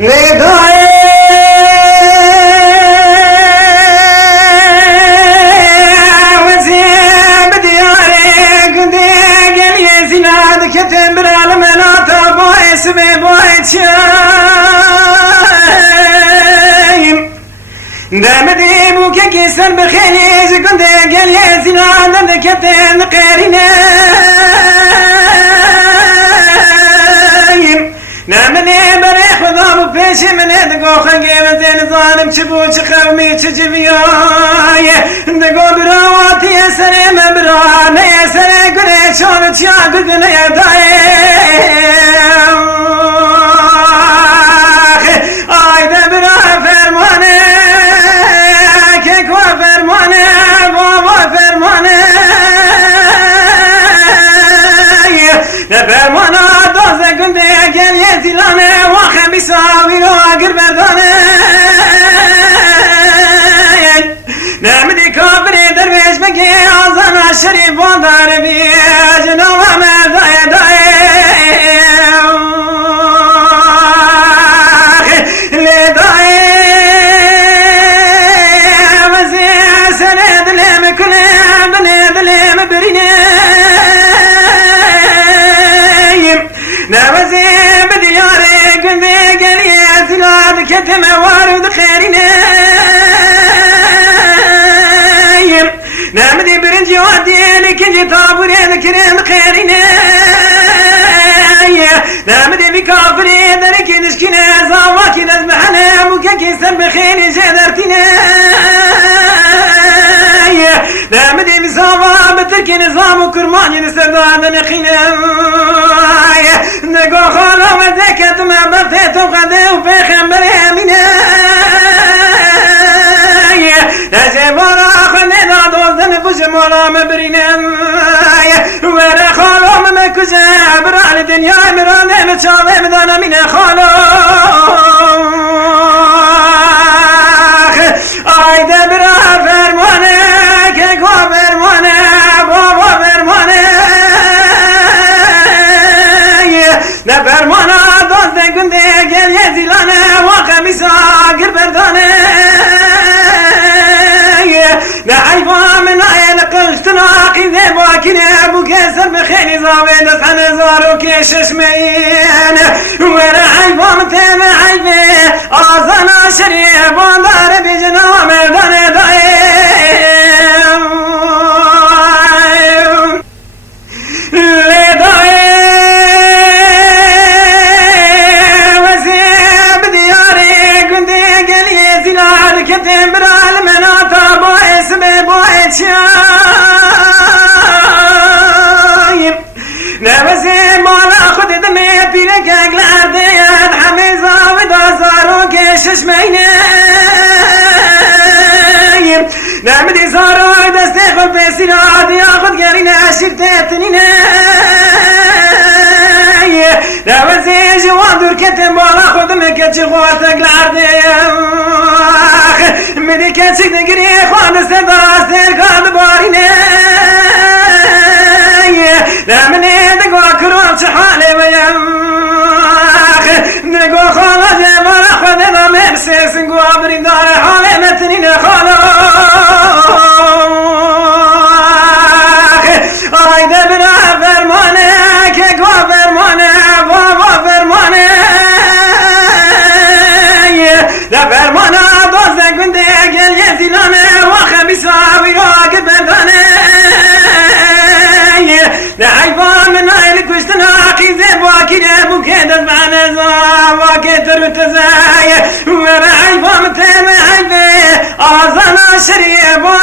ندای وزیم دیاره گنده گلی زیناد کتن برال مناتا باعث به باعثیم دمدی بو که کسر بخیلی گنده گلی زیناد کتن قرینه نمنی برای خدا بو پیش منه دگو خنگی و زین ظالم چه بو چه قومی چه جویای دگو براواتی سر مبرانه سر گره چون چیا بگنه دایم آی ده برا فرمانه که کو فرمانه بابا فرمانه فرمانه دوزه گنده گلیه زیلانه و خمیساوی رو اگر بردانه نمیدی کافری درویش بگی آزان شریف باندار بیش نوام دای دای لدای وزی سنه دلم کنه بنه دلم برینه نوزی بدیاره گنده گلیه زلاد کتم وارد خیرینه نمدی برنجی وادی لکنجی تابوری ذکرین خیرینه نمدی بی کافری درکی دشکنه زاواکی دزبحنه مککی سر بخیری جدرتینه نمدی بی زاوا بترکی نظام و کرمانی نسردان نخینه نگو خالا و ذکت مبرتت و قده و پیغمبر امینه نجبارا خنده دادوزدن کش مولا مبرینه وره خالا ممکشه برال دنیا مرانه مچاوه مدانا مینه خالا آیده برا فرمانه که کو فرمانه بابا فرمانه نه فرمانه دوست گنده گلیه زیلانه و خمیسا گر بردانه نه حیفا من آیه نقشتنا عقیده باکنه بو کسر بخیلی زاوه دست همه زارو کشش مین وره حیفا من تیمه حیفه آزانا شریع باندار بیجنا و مردان دایم لدایم وزیب دیاره گنده گلیه زیلاد کتن برال مناتا باعث به باعثیم نوزی مالا خود دمه پیره گگلر دید همه زاوی دازارو کشش مینیم نمدی زارو دسته خود پیسی را دیا خود گرینه اشیر تیتنینه نوزی جوان دور کتن بالا خودمه کچی خواه تگلر دیم مدی کچی دگری خواه صدا سرکاد بارینه نمنی دگو کرام چه حاله ویم دگو خالا جمال خود دامه بسیسن گو آبرین داره حاله متنین خالا آیده برا فرمانه که گو فرمانه بابا فرمانه نه فرمانه دوزه گنده گلیه زیلانه و خمیساوی رو آگه بردانه نه حیفا من آیل کشتن عقیزه باکیده بو که دست بعنه زاوا که تربت زای وره حیفا من تیمه حیفه آزانا شریع با